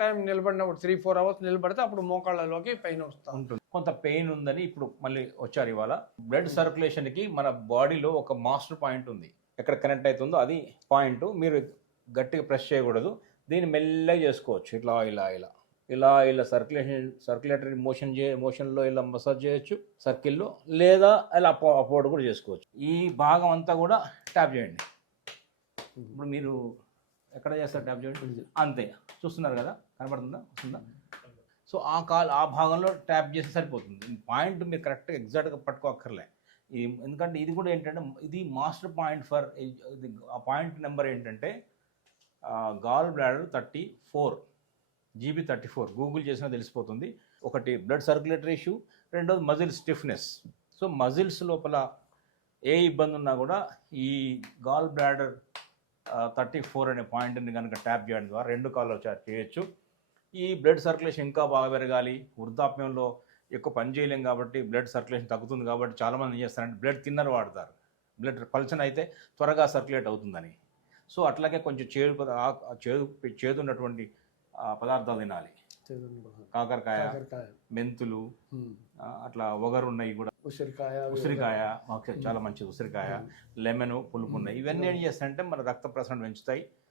Time నిలబడినప్పుడు 3-4 hours నిలబడితే అప్పుడు మోకాళ్ళలోకి పెయిన్ వస్తుంది. ఉంటుంది. కొంత పెయిన్ ఉందని ఇప్పుడు మళ్ళీ వచ్చారు ఇవాళ. బ్లడ్ సర్క్యులేషన్కి మన బాడీలో ఒక మాస్టర్ పాయింట్ ఉంది. ఎక్కడ కనెక్ట్ అవుతుందో అది పాయింట్. మీరు గట్టిగా ప్రెస్ చేయకూడదు. దీన్ని మెల్లగా చేసుకోవచ్చు. ఇట్లా ఇలా ఇలా ఇలా ఇలా సర్క్యులేటరీ మోషన్లో ఇలా మసాజ్ చేయొచ్చు సర్కిల్లో, లేదా ఇలా అపోర్డ్ కూడా చేసుకోవచ్చు. ఈ భాగం అంతా కూడా ట్యాప్ చేయండి. ఇప్పుడు మీరు ఎక్కడ చేస్తారు ట్యాప్ చేయండి, అంతే. చూస్తున్నారు కదా, కనబడుతుందా, వస్తుందా? సో ఆ భాగంలో ట్యాప్ చేస్తే సరిపోతుంది. పాయింట్ మీరు కరెక్ట్గా ఎగ్జాక్ట్గా పట్టుకోక్కర్లే. ఎందుకంటే ఇది కూడా ఏంటంటే ఇది మాస్టర్ పాయింట్ ఫర్ ఆ పాయింట్ నెంబర్ ఏంటంటే గాల్ బ్లాడర్ 34 GB 34. గూగుల్ చేసినా తెలిసిపోతుంది. ఒకటి బ్లడ్ సర్క్యులేటరీ ఇష్యూ, రెండోది మజిల్ స్టిఫ్నెస్. సో మజిల్స్ లోపల ఏ ఇబ్బంది ఉన్నా కూడా ఈ గాల్ బ్లాడర్ 34 అనే పాయింట్ని కనుక ట్యాప్ చేయడం ద్వారా 2 కాళ్ళు చేయొచ్చు. ఈ బ్లడ్ సర్క్యులేషన్ ఇంకా బాగా పెరగాలి. వృద్ధాప్యంలో ఎక్కువ పని చేయలేం కాబట్టి బ్లడ్ సర్క్యులేషన్ తగ్గుతుంది కాబట్టి చాలామంది ఏం చేస్తారంటే బ్లడ్ థిన్నర్ వాడతారు. బ్లడ్ పల్చన్ అయితే త్వరగా సర్క్యులేట్ అవుతుందని. సో అట్లాగే కొంచెం చేదు ఉన్నటువంటి పదార్థాలు తినాలి. కాకరకాయ, మెంతులు, అట్లా ఒగరు ఉన్నాయి కూడా, ఉసిరికాయ మాకు చాలా మంచిది. ఉసిరికాయ, లెమన్ పులుపు ఉన్నాయి. ఇవన్నీ ఏం చేస్తాయంటే మన రక్త ప్రసరణ పెంచుతాయి,